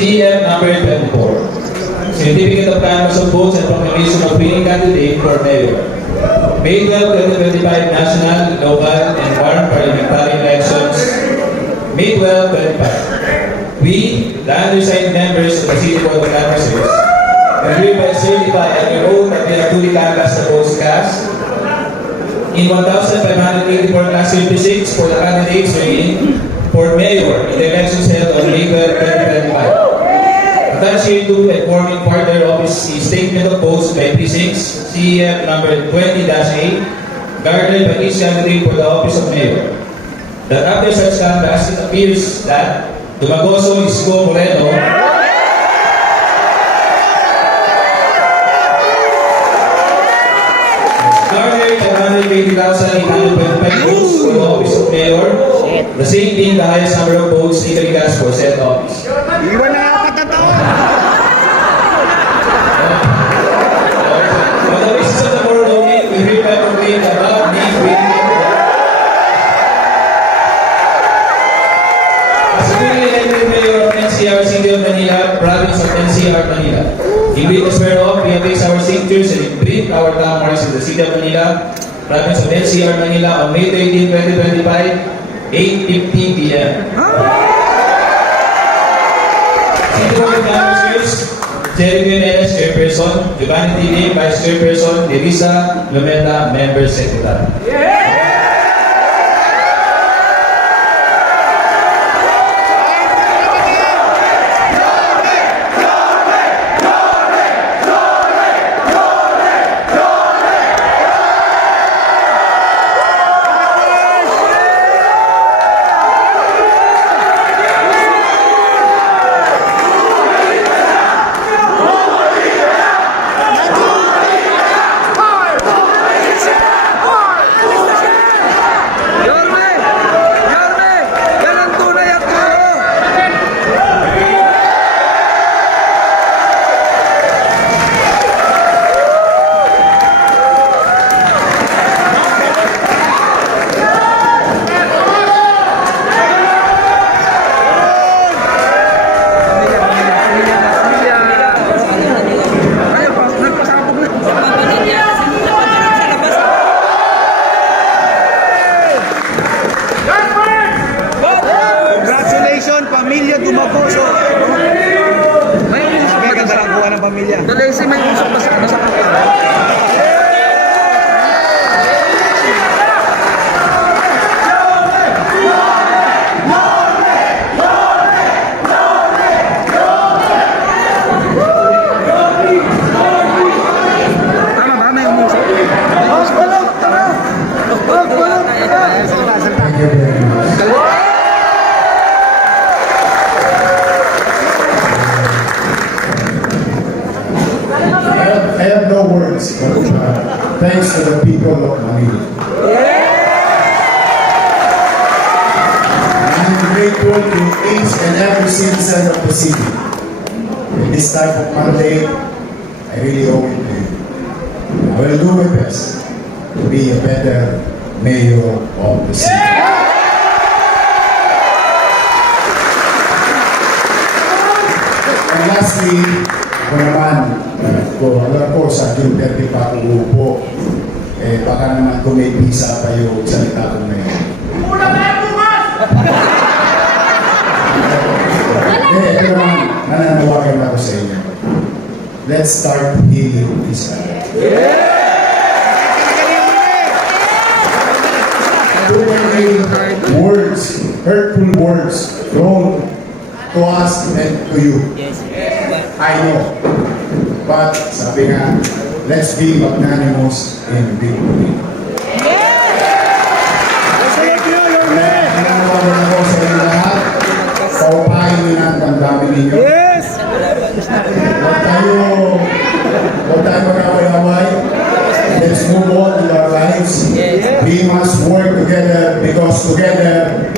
CEF number 24. Certificate of Canvas of Votes and Proclamation of Winning Candidate for Mayor. May 12, 2025 National, Local, and Foreign Parliamentary Elections. May 12, 25. We, the undersigned members of the City Board of Canvassers, hereby certify your oath that we have duly canvassed the votes cast in 1,584 class 56 for the candidates running for mayor in the elections held on May 12, 2025. Attached here to and forming part thereof is the statement of votes by precincts, CEF number 20-8, guarded by each candidate for the office of mayor. That after such canvass, it appears that Dumagoso Isko Moreno garnered 180,825 votes for the office of mayor, the same being the highest number of votes legally cast for said office. Iwan na na taon. On the basis of the foregoing, we hereby proclaim the above named winning As duly elected mayor of NCR City of Manila, province of NCR Manila. In witness whereof, we placed our signatures and imprint our landmarks in the City of Manila, province of NCR Manila on May 13, 2025, 8.50 p.m. City Board Canvassers, Jerry Chairperson, Giovanni Tili, Vice Chairperson, Teresa Lumeta, Member Secretary. Yorme! Tuloy si may usok ba sa thanks to the people of Manila. I'm grateful to each and every citizen of the city. In this type of Monday, I really owe it to you. I will do my best to be a better mayor of the city. And lastly, ako naman, ko, alam ko sa June 30 pa ako uupo, eh baka naman kung may visa pa yung salita ko na yun. Eh, ito naman, nananawagan ako sa inyo. Let's start healing this Too many words, hurtful words thrown to us and to you. I know. But sabi nga, let's be magnanimous in victory. Nananawagan ako sa inyo lahat. Paupahin niyo na ang dami ninyo. Yes! Huwag tayo, huwag tayo mag-away-away. Let's move on with our lives. We must work together because together